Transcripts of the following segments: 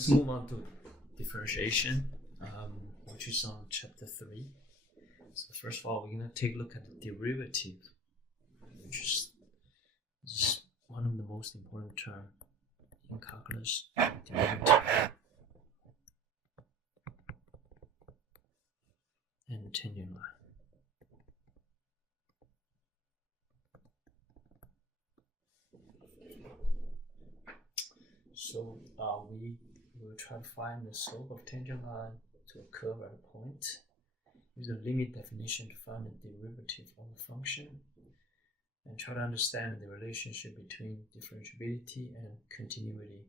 Let's move on to differentiation, which is on chapter 3. So first of all, we're going to take a look at the derivative, which is one of the most important terms in calculus. Derivative and tangent line. So we will try to find the slope of tangent line to a curve at a point. Use the limit definition to find the derivative of a function and try to understand the relationship between differentiability and continuity.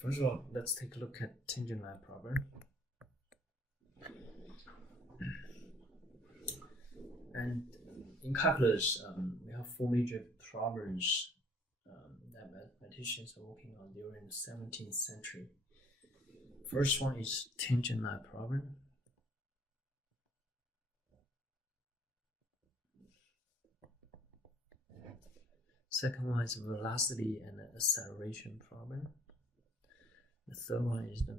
First of all, let's take a look at tangent line problem. And in calculus, we have 4 major problems that mathematicians are working on during the 17th century. First one is tangent line problem. Second one is velocity and acceleration problem. The third one is the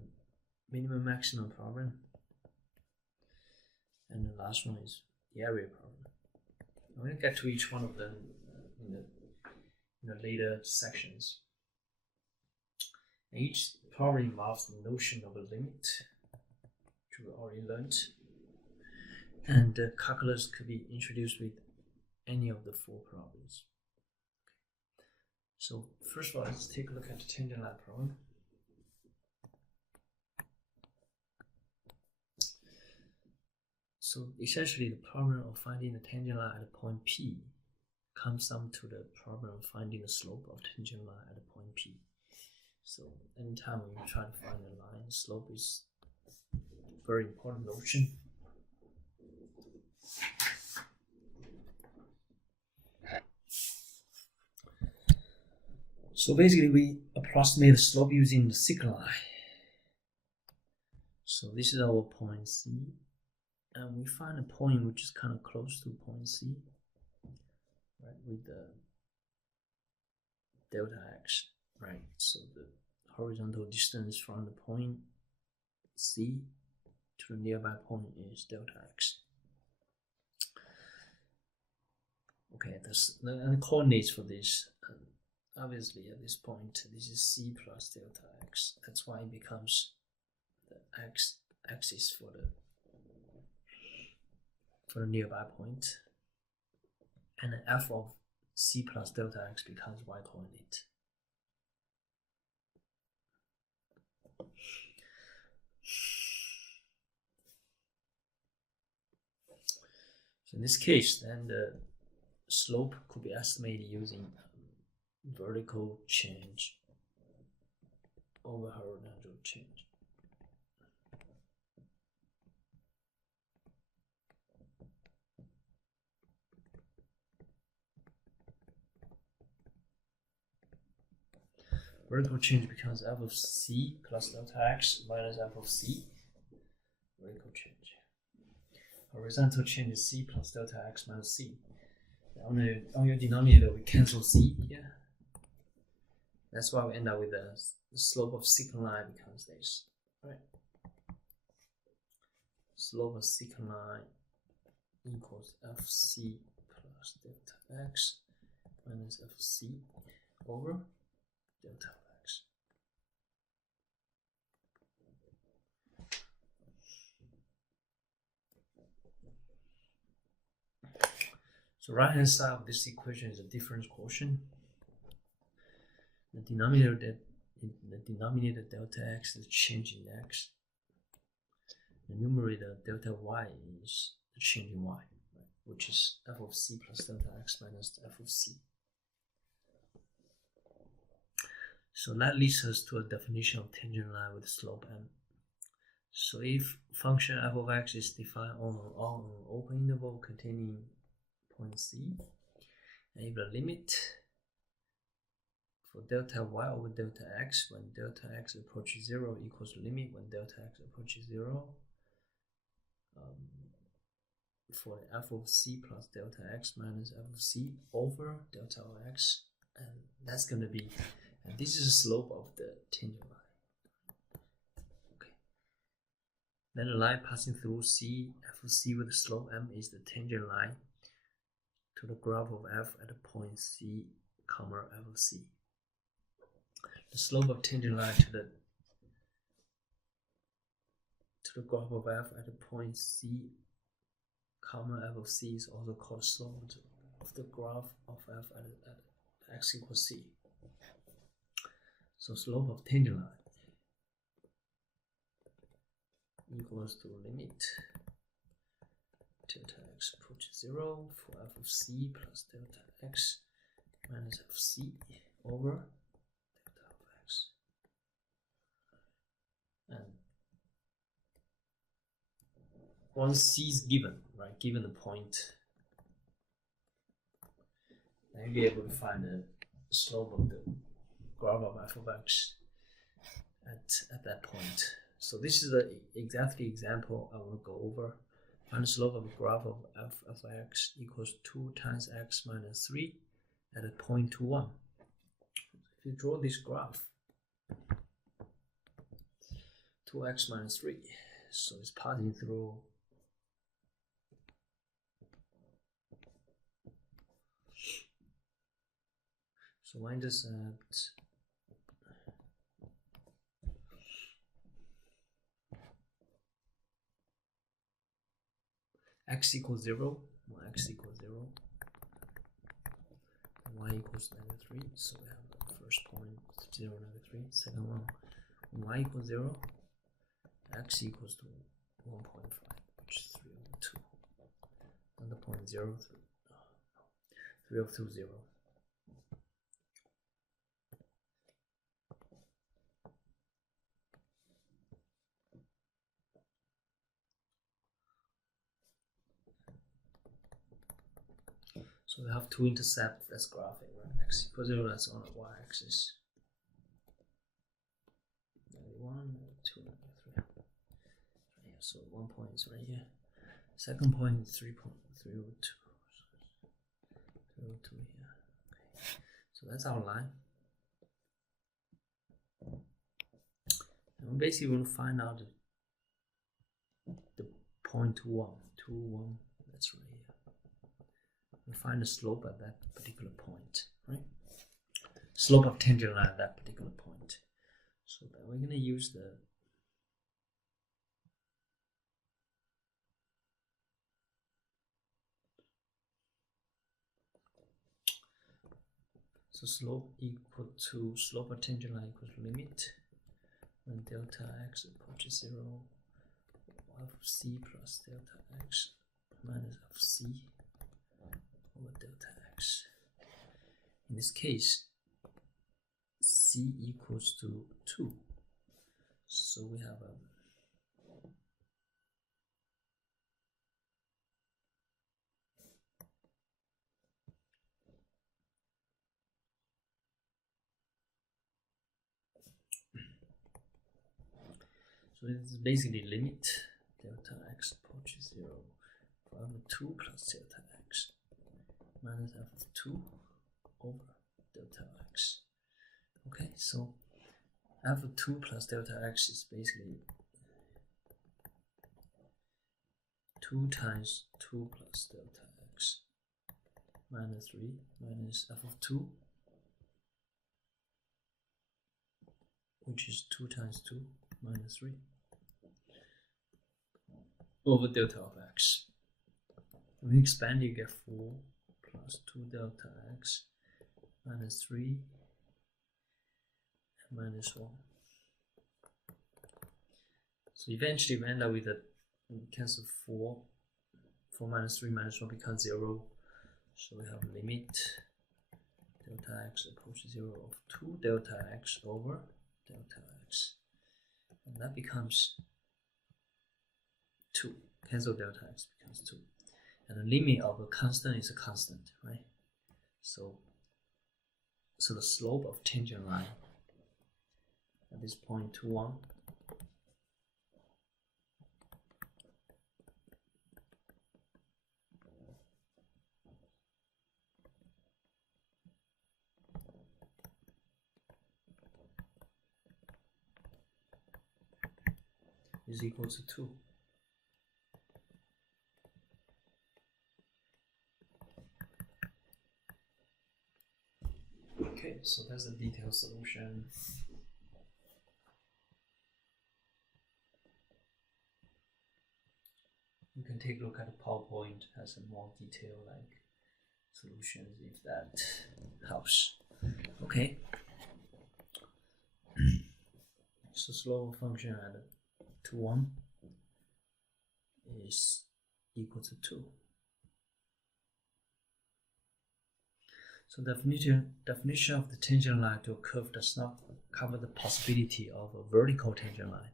minimum maximum problem. And the last one is the area problem. I'm going to get to each one of them in the later sections. And each problem involves the notion of a limit, which we already learned. And calculus could be introduced with any of the 4 problems. So first of all, let's take a look at the tangent line problem. So essentially, the problem of finding the tangent line at a point P comes down to the problem of finding the slope of tangent line at a point P. So anytime we try to find a line, slope is a very important notion. So basically, we approximate the slope using the secant line. So this is our point C. And we find a point which is kind of close to point C, right, with the delta x, right? So the horizontal distance from the point C to the nearby point is delta x. Okay, and the coordinates for this, obviously at this point, this is C plus delta x. That's why it becomes the x-axis for the nearby point, and the f of C plus delta x becomes y coordinate. So in this case, then the slope could be estimated using vertical change over horizontal change. Vertical change becomes f of c plus delta x minus f of c. Vertical change. Horizontal change is c plus delta x minus c. On your denominator, we cancel c here. That's why we end up with the slope of secant line becomes this, right? Slope of secant line equals fc plus delta x minus fc over delta x. So right hand side of this equation is a difference quotient. The denominator delta x is the change in x. The numerator delta y is the change in y, right? Which is f of c plus delta x minus f of c. So that leads us to a definition of tangent line with slope m. So if function f of x is defined on an open interval containing point C, and if the limit for delta y over delta x when delta x approaches 0 equals the limit when delta x approaches 0 for f of c plus delta x minus f of c over delta of x, and that's going to be, and this is the slope of tangent line. Okay. Then the line passing through C, f of C with the slope m is the tangent line to the graph of f at the point C, comma f of C. The slope of tangent line to the graph of f at the point C, comma f of C is also called slope of the graph of f at x equals C. So slope of tangent line equals to limit delta x approaches 0 for f of C plus delta x minus f of C over delta of x. And once C is given, right, given the point, then you'll be able to find the slope of the graph of f of x at that point. So this is exactly example I want to go over. Find the slope of the graph of f of x equals 2 times x minus 3 at a point 2, 1. If you draw this graph, 2x minus 3, so it's passing through so y-intercept x equals 0, x equals 0, y equals -3, so we have the first point 0, -3, second one y equals 0, x equals to 1.5, which is 3 over 2, and the point 0, 3 over 2, 0. So we have two intercepts, that's graphing, right? X equals 0, that's on the y-axis. 1, 2, 3. So 1 point is right here. Second point is 3.302. 302 here. Okay. So that's our line. And we basically want to find out the point 2, 1. 2, 1, that's right here. We find the slope at that particular point, right? Slope of tangent line at that particular point. So then we're going to use the slope equal to slope of tangent line equals limit when delta x approaches 0 f of c plus delta x minus f of c over delta x. In this case, c equals to 2. So we have a so this is basically limit delta x approaches 0 for f of 2 plus delta x minus f of 2 over delta x. Okay, so f of 2 plus delta x is basically 2 times 2 plus delta x minus 3 minus f of 2, which is 2 times 2 minus 3 over delta of x. When you expand, you get 4 plus 2 delta x minus 3 and minus 1. So eventually we end up with a cancel 4. 4 minus 3 minus 1 becomes 0. So we have limit delta x approaches 0 of 2 delta x over delta x. And that becomes 2. Cancel delta x becomes 2. And the limit of a constant is a constant, right? So the slope of tangent line at this point 2, 1 is equal to 2. Okay, so that's a detailed solution. You can take a look at the PowerPoint, has a more detailed like solutions if that helps. Okay. So slope function at 2, 1 is equal to 2. So definition of the tangent line to a curve does not cover the possibility of a vertical tangent line.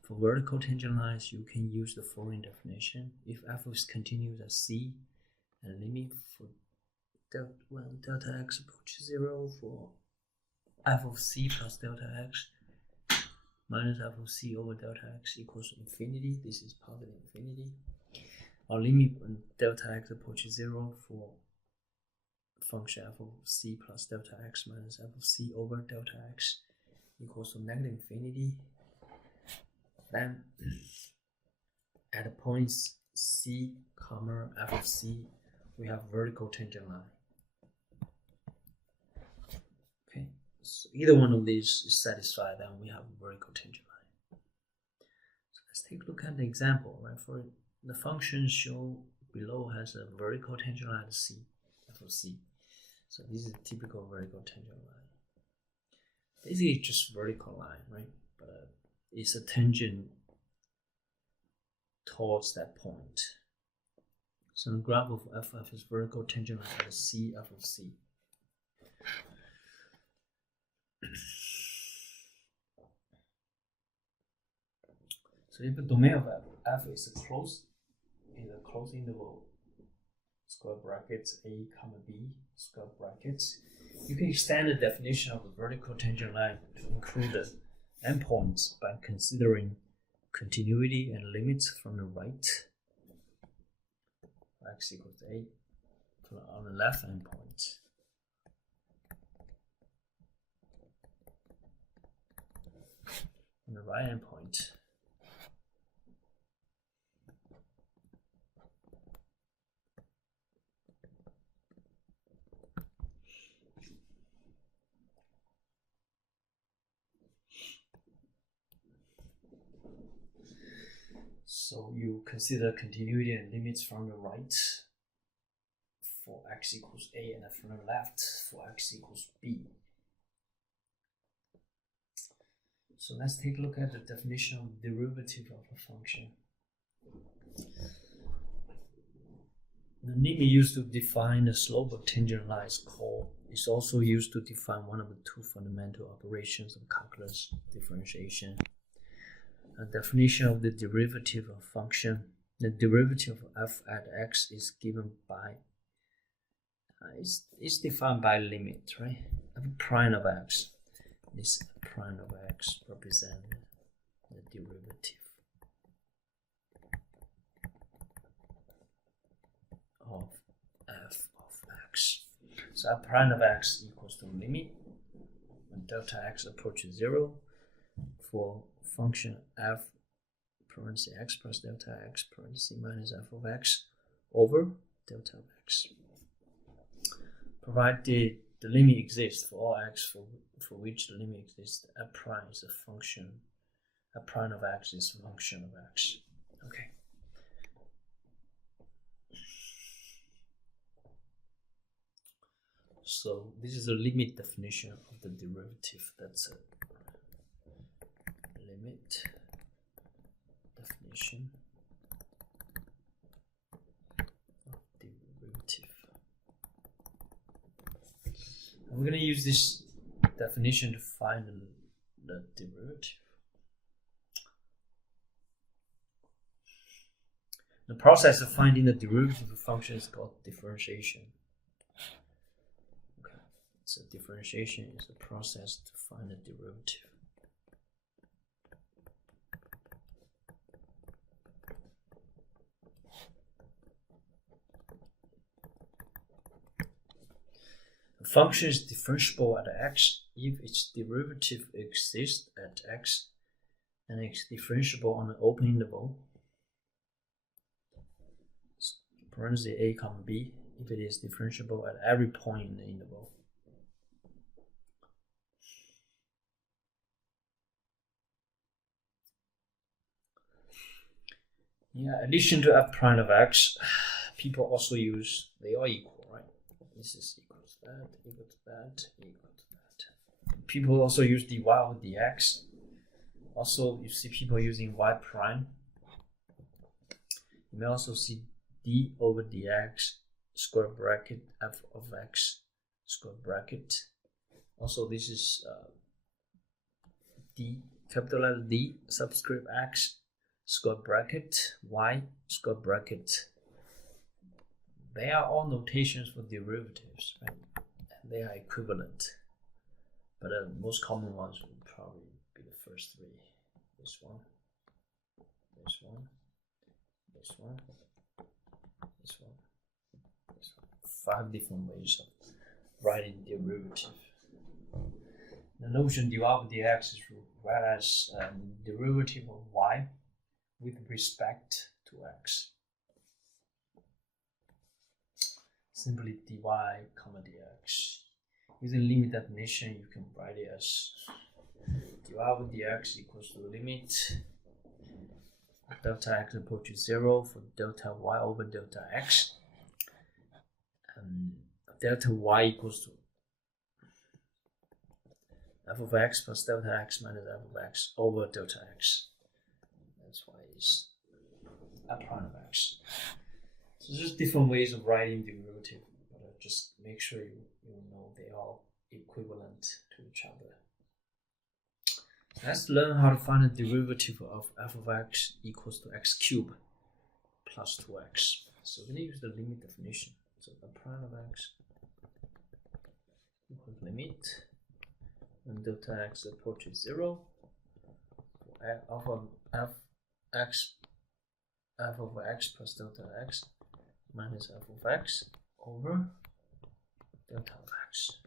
For vertical tangent lines, you can use the following definition. If f is continuous at c and limit for delta x approaches 0 for f of c plus delta x minus f of c over delta x equals infinity. This is positive infinity. Our limit when delta x approaches 0 for function f of c plus delta x minus f of c over delta x equals to negative infinity. Then at the points c, comma f of c, we have vertical tangent line. Okay, so either one of these is satisfied, then we have a vertical tangent line. So let's take a look at the example. Right, for the function shown below has a vertical tangent line at c, f of c. So this is a typical vertical tangent line. Basically, it's just vertical line, right? But it's a tangent towards that point. So the graph of ff is vertical tangent line at c, f of c. So if the domain of f is a closed interval, square brackets a comma b square brackets, you can extend the definition of the vertical tangent line to include the endpoints by considering continuity and limits from the right, x equals to a, on the left endpoint. On the right endpoint. So you consider continuity and limits from the right for x equals a and from the left for x equals b. So let's take a look at the definition of derivative of a function. The limit used to define the slope of tangent line is also used to define one of the two fundamental operations of calculus, differentiation. A definition of the derivative of function. The derivative of f at x is given by is defined by limit, right? F prime of x. This prime of x represents the derivative of f of x. So f prime of x equals to limit when delta x approaches 0 for function f parenthesis x plus delta x parenthesis minus f of x over delta of x. Provided the limit exists for all x for which the limit exists, f prime is a function, f prime of x is a function of x. Okay. So this is a limit definition of the derivative. That's a limit definition of derivative. And we're going to use this definition to find the derivative. The process of finding the derivative of a function is called differentiation. Okay. So differentiation is the process to find the derivative. A function is differentiable at x if its derivative exists at x and it's differentiable on an open interval, parenthesis a comma b, if it is differentiable at every point in the interval. Yeah, addition to f prime of x, people also use, they are equal, right? This is equal to that, equal to that, equal to that. People also use dy over dx. Also, you see people using y prime. You may also see d over dx square bracket f of x square bracket. Also, this is d, capital letter D subscript x square bracket y square bracket. They are all notations for derivatives, right? And they are equivalent. But the most common ones would probably be the first three. This one, this one, this one, this one, this one. 5 different ways of writing derivative. The notion dy over dx is whereas derivative of y with respect to x. Simply dy comma dx. Using limit definition, you can write it as dy over dx equals to limit delta x approaches 0 for delta y over delta x. Delta y equals to f of x plus delta x minus f of x over delta x. That's why it's a prime of x. So just different ways of writing derivative, but just make sure you know they are equivalent to each other. So let's learn how to find the derivative of f of x equals to x cubed plus 2x. So we're going to use the limit definition. So the prime of x equals limit when delta x approaches 0 for f of x plus delta x minus f of x over delta of x.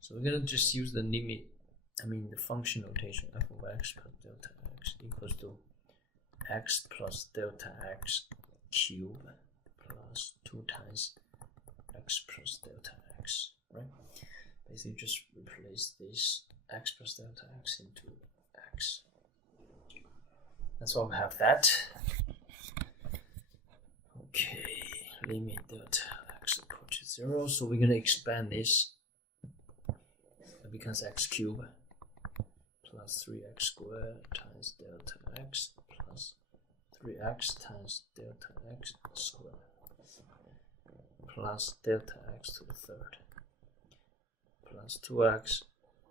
So we're going to just use the limit, the function notation f of x plus delta x equals to x plus delta x cubed plus 2 times x plus delta x, right? Basically just replace this x plus delta x into x. That's why we have that. Okay, limit delta x approaches 0. So we're going to expand this. It becomes x cubed plus 3x squared times delta x plus 3x times delta x squared plus delta x to the third plus 2x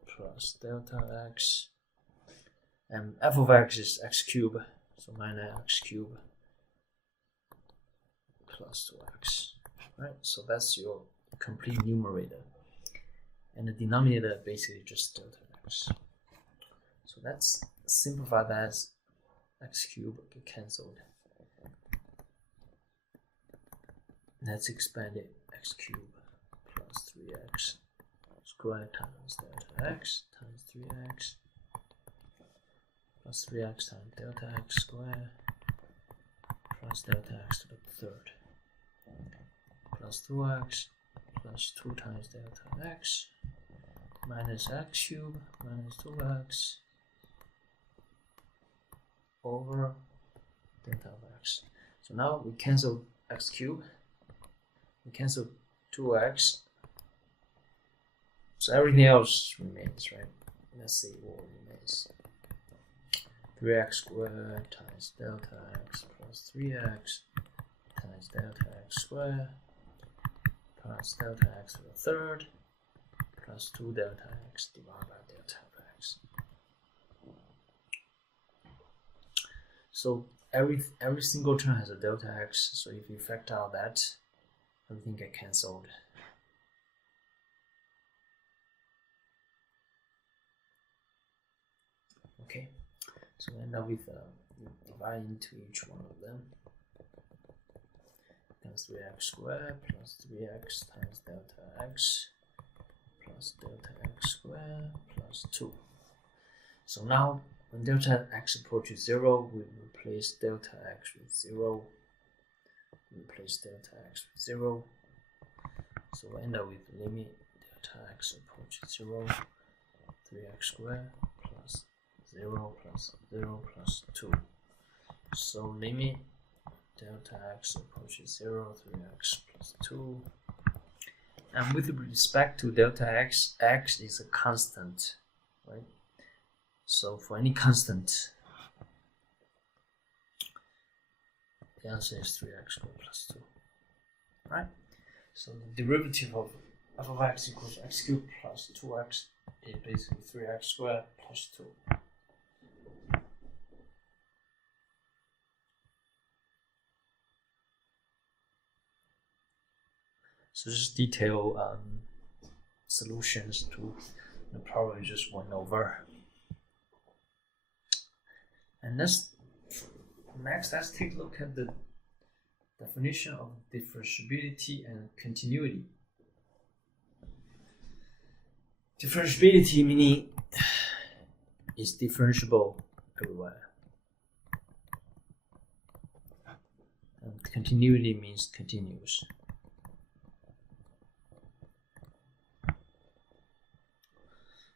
plus delta x, and f of x is x cubed, so minus x cubed plus 2x, right? So that's your complete numerator, and the denominator basically just delta x. So let's simplify that as x cubed get cancelled. Let's expand it, x cubed plus 3x squared times delta x times 3x plus 3x times delta x squared plus delta x to the third plus 2x plus 2 times delta x minus x cubed minus 2x over delta of x. So now we cancel x cubed, we cancel 2x, so everything else remains, right? Let's see what remains. 3x squared times delta x plus 3x times delta x squared plus delta x to the third plus 2 delta x divided by delta of x. So every single term has a delta x, so if you factor out that, everything gets cancelled. Okay, so we end up with dividing into each one of them. Times 3x squared plus 3x times delta x plus delta x squared plus 2. So now when delta x approaches 0, we replace delta x with 0. Replace delta x with 0. So we end up with limit delta x approaches 0, 3x squared plus 0 plus 0 plus 2. So limit delta x approaches 0, 3x plus 2. And with respect to delta x, x is a constant, right? So for any constant, the answer is 3x squared plus 2, right? So the derivative of f of x equals x cubed plus 2x is basically 3x squared plus 2. So just detail solutions to the problem we just went over. And next, let's take a look at the definition of differentiability and continuity. Differentiability meaning it's differentiable everywhere. And continuity means continuous.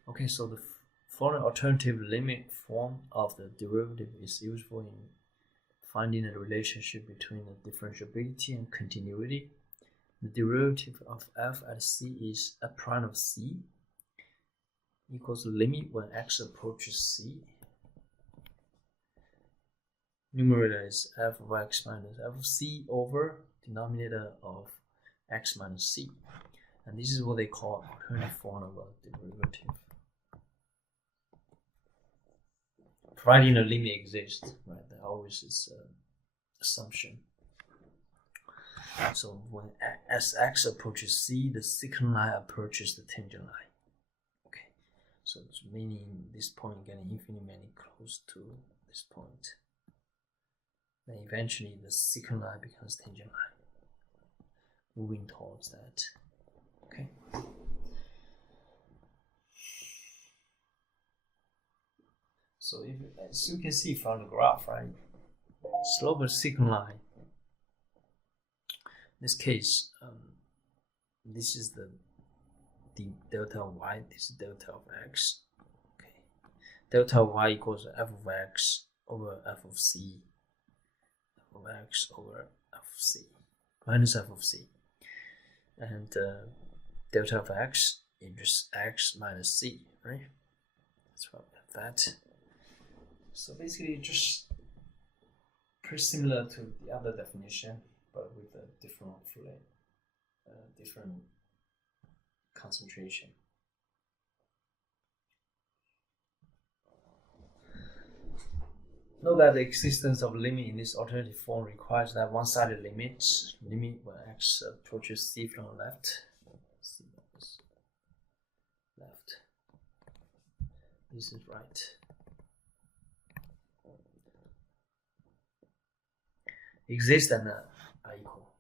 Okay, so the following alternative limit form of the derivative is useful in finding a relationship between the differentiability and continuity. The derivative of f at c is f prime of c equals the limit when x approaches c. Numerator is f of x minus f of c over denominator of x minus c. And this is what they call alternative form of a derivative. Providing a limit exists, right? There always is an assumption. So when as x approaches c, the secant line approaches the tangent line. Okay, so it's meaning this point getting infinitely close to this point. Then eventually the secant line becomes tangent line, moving towards that. Okay. So if, as you can see from the graph, right, slope of secant line. In this case, this is the delta of y. This is delta of x. Okay, delta of y equals f of x over f of c. F of x over f of c minus f of c, and delta of x is just x minus c, right? That's what we have that. So basically, just pretty similar to the other definition, but with a different different concentration. Note that the existence of limit in this alternative form requires that one-sided limit when x approaches c from the left. C is left. This is right. Exist and are equal.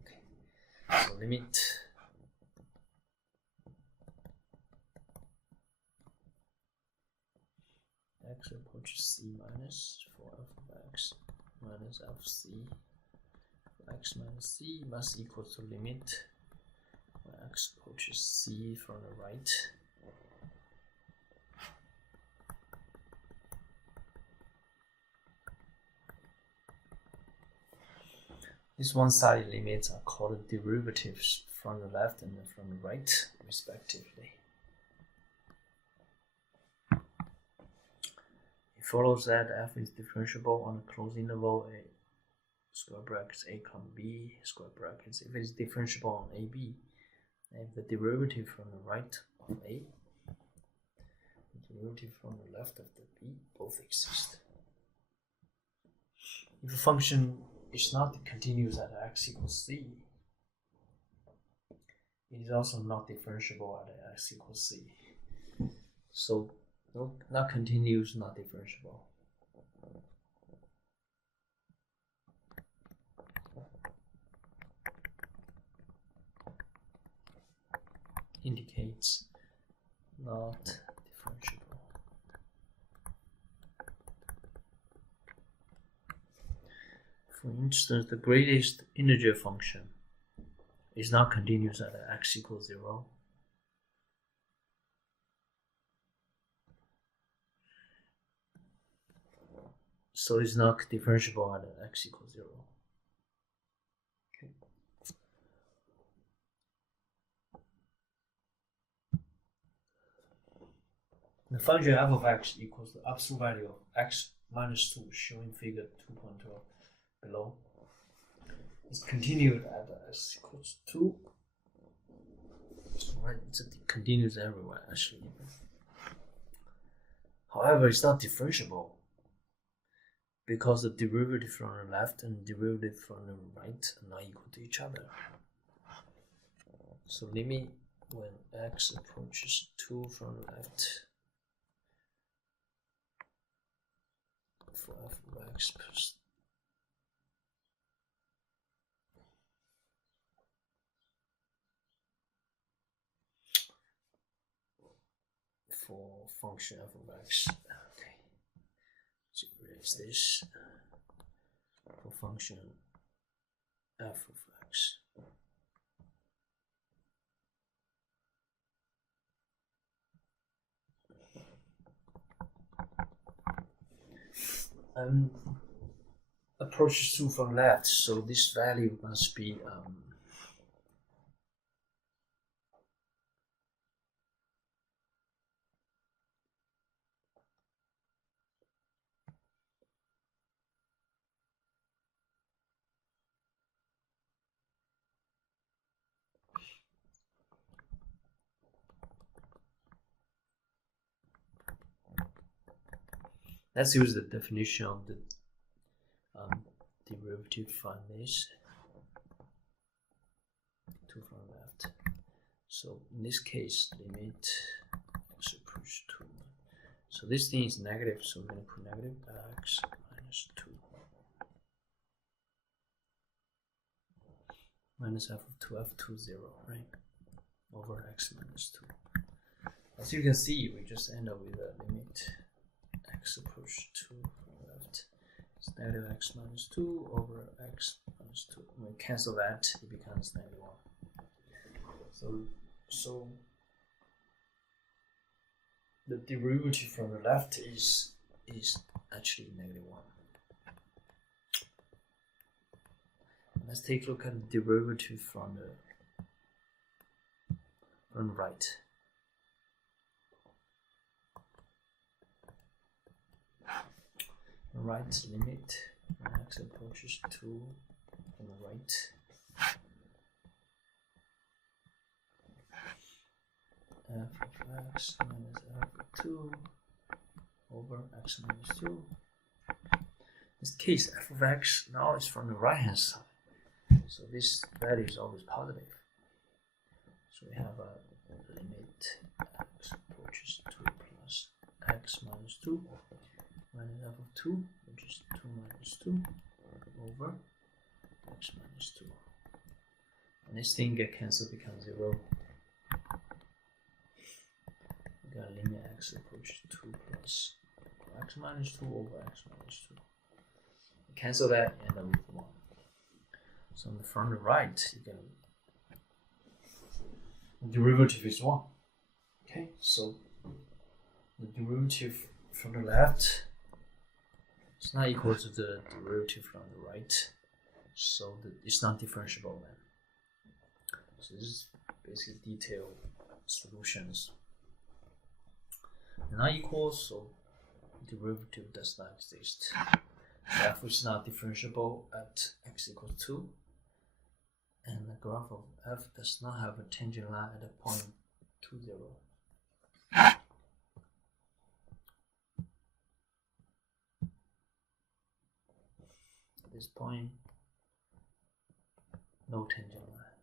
Okay, so limit x approaches c minus 4f of x minus f of c. X minus c must equal to limit when x approaches c from the right. These one-sided limits are called derivatives from the left and from the right, respectively. It follows that f is differentiable on a closed interval a square brackets a comma b square brackets if it is differentiable on ab, and the derivative from the right of a, the derivative from the left of the b both exist. If a function is not continuous at x equals c, it is also not differentiable at x equals c. So, not continuous, not differentiable. Indicates not differentiable. For instance, the greatest integer function is not continuous at x equals 0. So it's not differentiable at x equals 0. Okay. The function f of x equals the absolute value of x minus 2, shown in figure 2.12 below. It's continued at x equals 2. Right, it's continuous everywhere actually. However, it's not differentiable because the derivative from the left and derivative from the right are not equal to each other. So limit when x approaches 2 from the left for f of x plus for function f of x. Okay, so erase this for function f of x. Approaches 2 from left, so this value must be let's use the definition of the derivative from this 2 from left. So in this case, limit x approach 2. So this thing is negative, so we're going to put negative x minus 2 minus f of 2 f2 0, right, over x minus 2. As you can see, we just end up with a limit x approach 2 from left. It's negative x minus 2 over x minus 2. When we cancel that, it becomes negative 1. So the derivative from the left is actually negative 1. Let's take a look at the derivative from the right. Right limit when x approaches 2 on the right. F of x minus f of 2 over x minus 2. In this case, f of x now is from the right hand side, so this value is always positive. So we have a limit x approaches 2 plus x minus 2 minus f of 2, which is 2 minus 2 over x minus 2. And this thing get cancelled, becomes 0. We got limit x approaches 2 plus x minus 2 over x minus 2. We cancel that and end up with 1. So from the right, you get the derivative is 1. Okay, so the derivative from the left is not equal to the derivative from the right, so it's not differentiable then. So this is basically detailed solutions. They're not equal, so derivative does not exist. F is not differentiable at x equals 2, and the graph of f does not have a tangent line at a point 2, 0. At this point, no tangent line.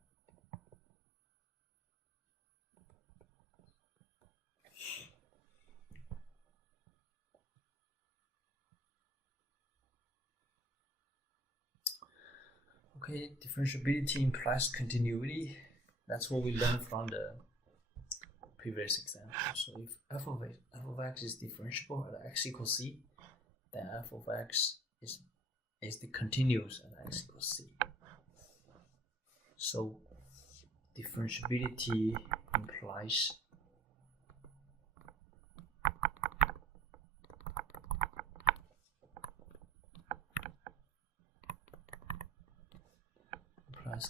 Okay, differentiability implies continuity. That's what we learned from the previous example. So if f of x is differentiable at x equals c, then f of x is is the continuous at x equals c. So differentiability implies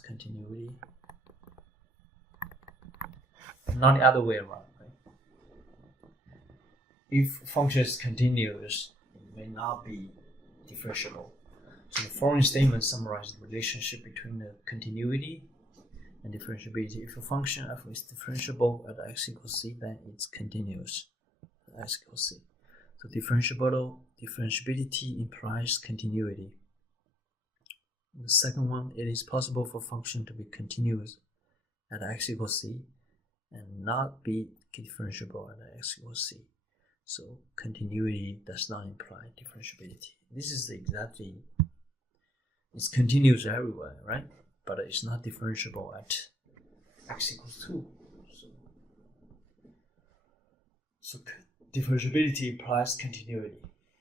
continuity, not the other way around, right? If function is continuous, it may not be differentiable. So the following statement summarizes the relationship between the continuity and differentiability. If a function f is differentiable at x equals c, then it's continuous at x equals c. So differentiability implies continuity. The second one, it is possible for a function to be continuous at x equals c and not be differentiable at x equals c. So continuity does not imply differentiability. This is exactly, it's continuous everywhere, right? But it's not differentiable at x equals 2. So differentiability implies continuity.